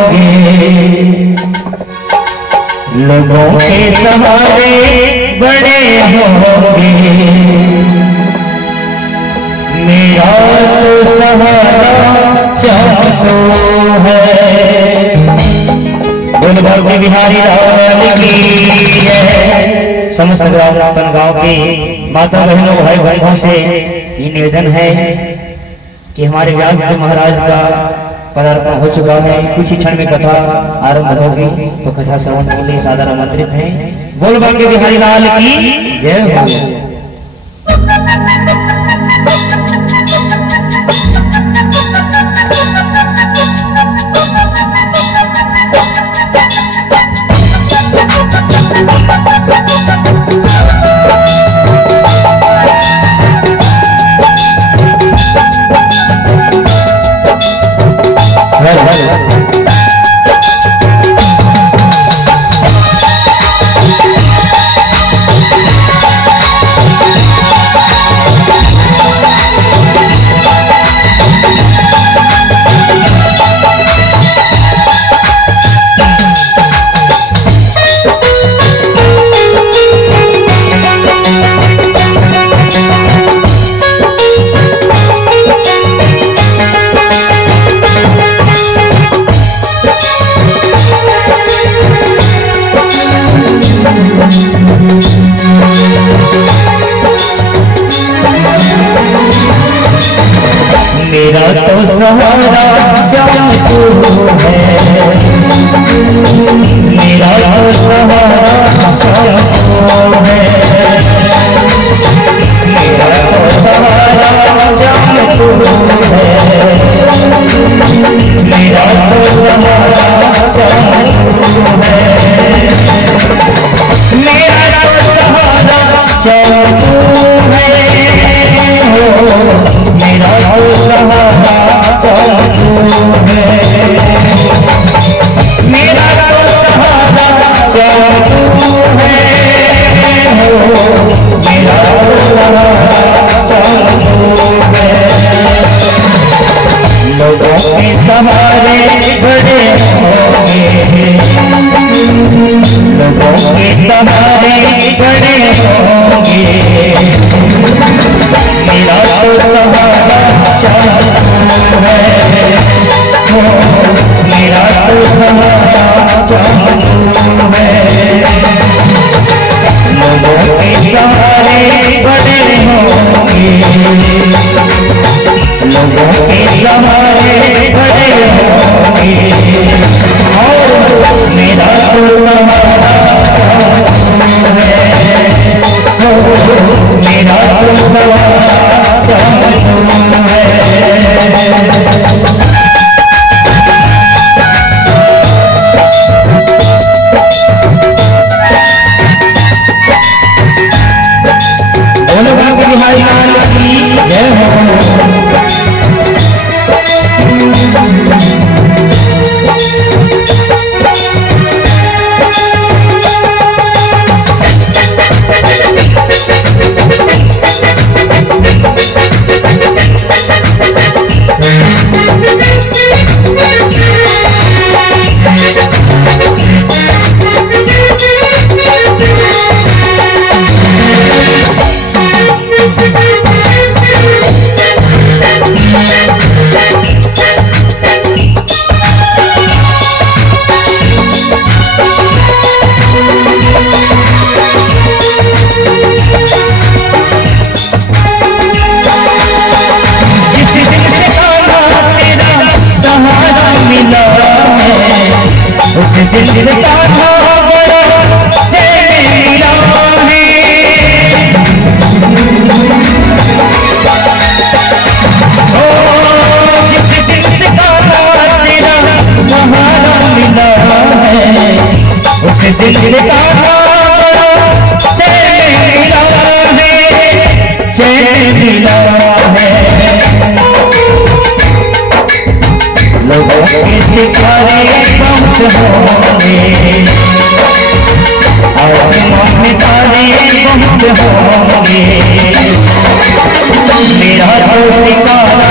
होंगे, लोगों के सहारे बड़े होंगे, मेरा तो सहारा चाहतो है। बोल भगवान बिहारी लाल की है। समस्त ग्राम गांव के माता बहनों भाई बहनों से ये निवेदन है कि हमारे व्यास जी महाराज का पदार्पण हो चुका है, कुछ ही क्षण में कथा आरंभ होगी, तो कथा श्रवण के लिए सादर आमंत्रित हैं। बोल बांके बिहारी लाल की जय हो। मेरा तो सहारा चाँद तू है, मेरा तो सहारा चाँद तू है, मेरा तो सहारा चाँद तू है, मेरा तो सहारा चाँद तू है, मेरा तो सहारा चाँद तू है, मेरा तो सहारा चाँद तू है, मेरा तो सहारा चाँद तू है, मेरा तो सहारा चाँद तू है। लोगों के सहारे बड़े होंगे, लोगों के सहारे बड़े होंगे, मेरा तो सहारा चाँद तू है, मेरा तो सहारा चाँद तू है। लोगों के सहारे बड़े होंगे, लोगों के सहारे बड़े होंगे, और मेरा तो सहारा चाँद तू है, मेरा तो सहारा चाँद तू है। बोलो बांके बिहारी लाल की जय हो। दिल से कान्हा बड़ा तेरे मिला है, ओ जिस दिल से कान्हा तेरा सहारा मिला है, उस दिल से कान्हा बड़ा चैन मिला है, चैन मिला है। लोगों के सितारे पहुँच होंगे, आसमान में तारे पहुँच होंगे, मेरा तो सितारा